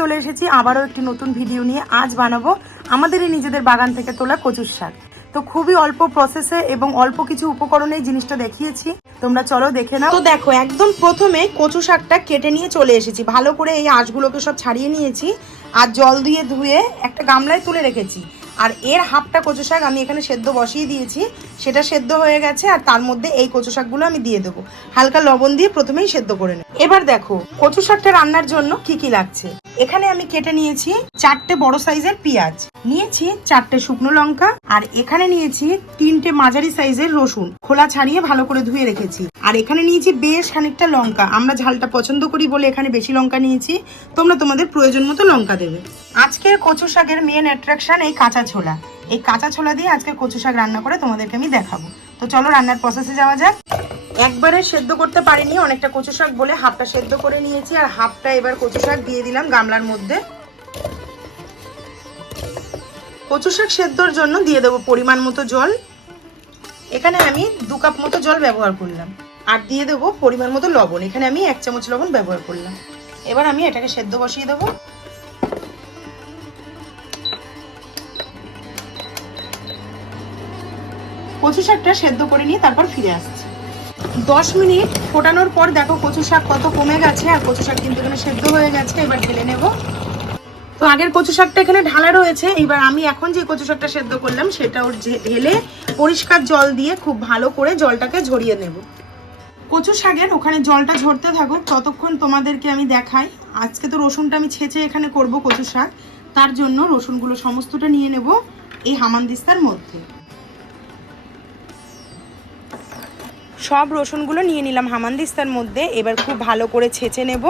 চলে এসেছি আবারও একটি নতুন ভিডিও নিয়ে। আজ বানাবো আমাদেরই নিজেদের বাগান থেকে তোলা কচুর শাক। তো খুবই অল্প প্রসেসে এবং অল্প কিছু উপকরণে জিনিসটা দেখিয়েছি, তোমরা চলো দেখে নাও। তো দেখো, একদম প্রথমে কচু শাকটা কেটে নিয়ে চলে এসেছি। ভালো করে এই আঁশগুলোকে সব ছাড়িয়ে নিয়েছি আর জল দিয়ে ধুয়ে একটা গামলায় তুলে রেখেছি। আর এর হাফটা কচু শাক আমি এখানে সেদ্ধ বসিয়ে দিয়েছি, সেটা সেদ্ধ হয়ে গেছে। আর তার মধ্যে এই কচু শাকগুলো আমি দিয়ে দেবো, হালকা লবণ দিয়ে প্রথমেই সেদ্ধ করে নেব। এবার দেখো কচু শাকটা রান্নার জন্য কি কি লাগছে। এখানে আমি কেটে নিয়েছি 4টে বড় সাইজের পেঁয়াজ, নিয়েছি 4টে শুকনো লঙ্কা, আর এখানে নিয়েছি 3টে মাঝারি সাইজের রসুন, খোলা ছাড়িয়ে ভালো করে ধুয়ে রেখেছি। আর এখানে নিয়েছি বেশ খানিকটা লঙ্কা, আমরা ঝালটা পছন্দ করি বলে এখানে বেশি লঙ্কা নিয়েছি, তোমরা তোমাদের প্রয়োজন মতো লঙ্কা দেবে। আজকের কচু শাকের মেন অ্যাট্রাকশন এই কাঁচা ছোলা। এই কাঁচা ছোলা দিয়ে আজকে কচু শাক রান্না করে তোমাদেরকে আমি দেখাবো। তো চলো রান্নার প্রসেসে যাওয়া যাক। একবারে সেদ্ধ করতে পারিনি অনেকটা কচু শাক বলে হাফটা সেদ্ধ করে নিয়েছি, আর হাফটা এবার কচু শাক দিয়ে দিলাম গামলার মধ্যে। কচু শাক সেদ্ধর জন্য দিয়ে দেবো পরিমাণ মতো জল। এখানে আমি 2 কাপ মতো জল ব্যবহার করলাম। আর দিয়ে দেবো পরিমাণ মতো লবণ, এখানে আমি 1 চামচ লবণ ব্যবহার করলাম। এবার আমি এটাকে সেদ্ধ বসিয়ে দেবো। কচু শাকটা সেদ্ধ করে নিয়ে তারপর ফিরে আসছি। 10 মিনিট ফোটানোর পর দেখো কচু শাক কত কমে গেছে, আর কচু শাক কিন্তু এখানে সেদ্ধ হয়ে গেছে। এবার ঢেলে নেব। তো আগের কচু শাকটা এখানে ঢালা রয়েছে। এবার আমি এখন যে কচু শাকটা সেদ্ধ করলাম সেটা ওর ঢেলে পরিষ্কার জল দিয়ে খুব ভালো করে জলটাকে ঝরিয়ে নেব। কচু শাকের ওখানে জলটা ঝরতে থাকুক, ততক্ষণ তোমাদেরকে আমি দেখাই। আজকে তো রসুনটা আমি ছেঁচে এখানে করব কচু শাক, তার জন্য রসুনগুলো সমস্তটা নিয়ে নেব এই হামানদিস্তার মধ্যে। সব রসুনগুলো নিয়ে নিলাম হামানদিস্তার মধ্যে। এবার খুব ভালো করে ছেঁচে নেব,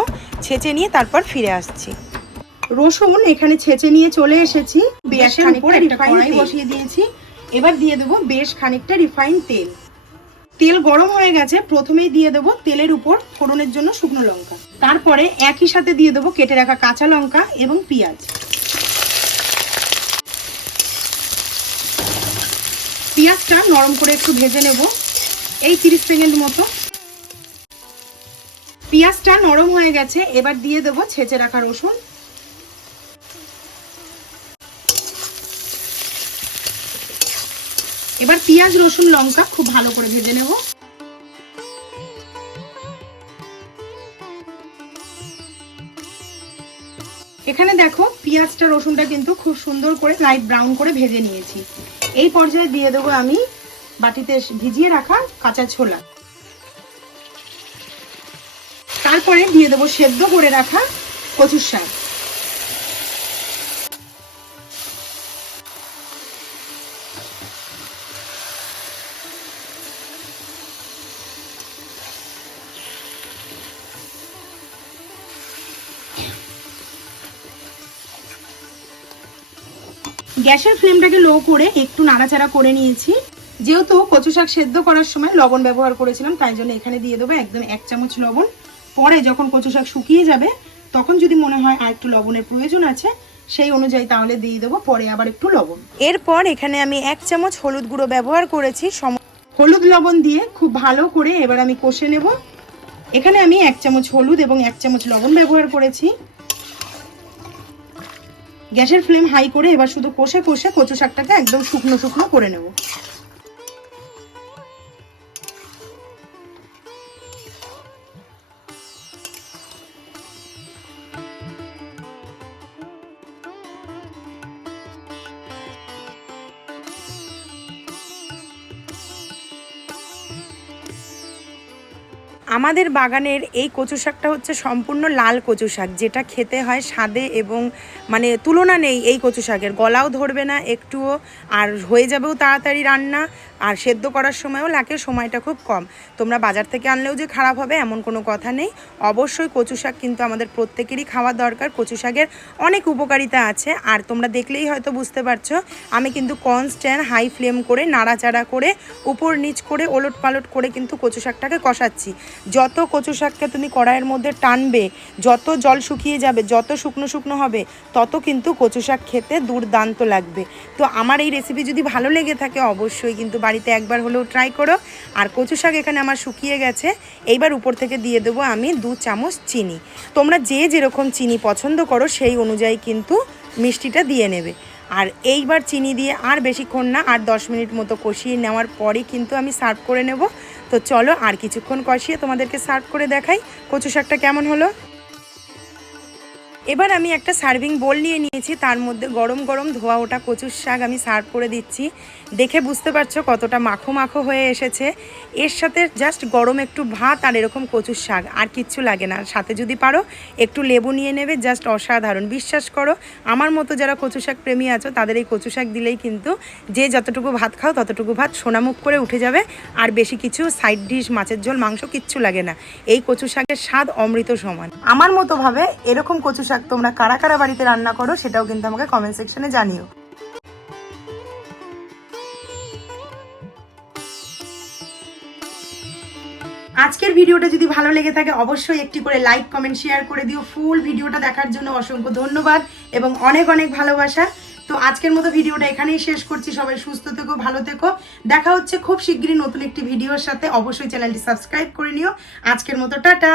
ছেঁচে নিয়ে তারপর ফিরে আসছি। রসুন এখানে ছেঁচে নিয়ে চলে এসেছি। বেশ খানিকটা রিফাইন বসিয়ে দিয়েছি। এবার দিয়ে দেবো বেশ খানিকটা রিফাইন তেল। তেল গরম হয়ে গেছে, প্রথমেই দিয়ে দেবো তেলের উপর ফোড়নের জন্য শুকনো লঙ্কা, তারপরে একই সাথে দিয়ে দেবো কেটে রাখা কাঁচা লঙ্কা এবং পেঁয়াজ। পেঁয়াজটা নরম করে একটু ভেজে নেব, এই 30 সেকেন্ড মতো। পেঁয়াজটা নরম হয়ে গেছে, এবার দিয়ে দেবো ছেঁচে রাখা রসুন। এবার পেঁয়াজ রসুন লঙ্কা খুব ভালো করে ভেজে নেব। এখানে দেখো পেঁয়াজটা রসুনটা কিন্তু খুব সুন্দর করে লাইট ব্রাউন করে ভেজে নিয়েছি। এই পর্যায়ে দিয়ে দেবো আমি বাটিতে ভিজিয়ে রাখা কাঁচা ছোলা, তারপরে দিয়ে দেবো সেদ্ধ করে রাখা কচুর শাক। গ্যাসের ফ্লেমটাকে লো করে একটু নাড়াচাড়া করে নিয়েছি। যেহেতু কচু শাক সেদ্ধ করার সময় লবণ ব্যবহার করেছিলাম, তাই জন্য এখানে দিয়ে দেবো একদম 1 চামচ লবণ। পরে যখন কচু শাক শুকিয়ে যাবে তখন যদি মনে হয় আর একটু লবণের প্রয়োজন আছে সেই অনুযায়ী তাহলে দিয়ে দেবো পরে আবার একটু লবণ। এরপর এখানে আমি 1 চামচ হলুদ গুঁড়ো ব্যবহার করেছি। হলুদ লবণ দিয়ে খুব ভালো করে এবার আমি কষে নেব। এখানে আমি 1 চামচ হলুদ এবং 1 চামচ লবণ ব্যবহার করেছি। গ্যাসের ফ্লেম হাই করে এবার শুধু কষে কষে কচু শাকটাকে একদম শুকনো শুকনো করে নেব। আমাদের বাগানের এই কচু শাকটা হচ্ছে সম্পূর্ণ লাল কচু শাক, যেটা খেতে হয় স্বাদে এবং মানে তুলনা নেই এই কচু শাকের। গলাও ধরবে না একটুও, আর হয়ে যাবেও তাড়াতাড়ি রান্না, আর সেদ্ধ করার সময়ও লাগে, সময়টা খুব কম। তোমরা বাজার থেকে আনলেও যে খারাপ হবে এমন কোনো কথা নেই। অবশ্যই কচু শাক কিন্তু আমাদের প্রত্যেকেরই খাওয়া দরকার। কচু শাকের অনেক উপকারিতা আছে, আর তোমরা দেখলেই হয়তো বুঝতে পারছো আমি কিন্তু কনস্ট্যান্ট হাই ফ্লেম করে নাড়াচাড়া করে উপর নিচ করে ওলট পালট করে কিন্তু কচু শাকটাকে কষাচ্ছি, যত কচু শাককে তুমি কড়াইয়ের মধ্যে টানবে, যত জল শুকিয়ে যাবে, যত শুকনো শুকনো হবে, তত কিন্তু কচু শাক খেতে দুর্দান্ত লাগবে। তো আমার এই রেসিপি যদি ভালো লেগে থাকে অবশ্যই কিন্তু বাড়িতে একবার হলেও ট্রাই করো। আর কচু শাক এখানে আমার শুকিয়ে গেছে, এইবার উপর থেকে দিয়ে দেবো আমি 2 চামচ চিনি। তোমরা যে যেরকম চিনি পছন্দ করো সেই অনুযায়ী কিন্তু মিষ্টিটা দিয়ে নেবে। আর এইবার চিনি দিয়ে আর বেশিক্ষণ না, আর 10 মিনিট মতো কষিয়ে নেওয়ার পরই কিন্তু আমি সার্ভ করে নেব। তো চলো আর কিছুক্ষণ কষিয়ে তোমাদেরকে সার্ভ করে দেখাই কচু শাকটা কেমন হলো। এবার আমি একটা সার্ভিং বোল নিয়ে নিয়েছি, তার মধ্যে গরম গরম ধোয়া ওটা কচুর শাক আমি সার্ভ করে দিচ্ছি। দেখে বুঝতে পারছো কতটা মাখো মাখো হয়ে এসেছে। এর সাথে জাস্ট গরম একটু ভাত আর এরকম কচুর শাক, আর কিচ্ছু লাগে না। সাথে যদি পারো একটু লেবু নিয়ে নেবে, জাস্ট অসাধারণ। বিশ্বাস করো আমার মতো যারা কচু শাক প্রেমী আছো তাদের এই কচু শাক দিলেই কিন্তু যে যতটুকু ভাত খাও ততটুকু ভাত সোনামুখ করে উঠে যাবে। আর বেশি কিছু সাইড ডিশ, মাছের ঝোল, মাংস কিচ্ছু লাগে না। এই কচু শাকের স্বাদ অমৃত সমান। আমার মতো ভাবে এরকম কচু শাক তোমরা কারা কারা বাড়িতে রান্না করো সেটাও কিন্তু আমাকে কমেন্ট সেকশনে জানিও। আজকের ভিডিওটা যদি ভালো লেগে থাকে অবশ্যই একটি করে লাইক, কমেন্ট, শেয়ার করে দিও। ফুল ভিডিওটা দেখার জন্য অসংখ্য ধন্যবাদ এবং অনেক অনেক ভালোবাসা। তো আজকের মতো ভিডিওটা এখানেই শেষ করছি। সবাই সুস্থ থেকো, ভালো থেকো। দেখা হচ্ছে খুব শিগগিরই নতুন একটি ভিডিওর সাথে। অবশ্যই চ্যানেলটি সাবস্ক্রাইব করে নিও। আজকের মতো টাটা।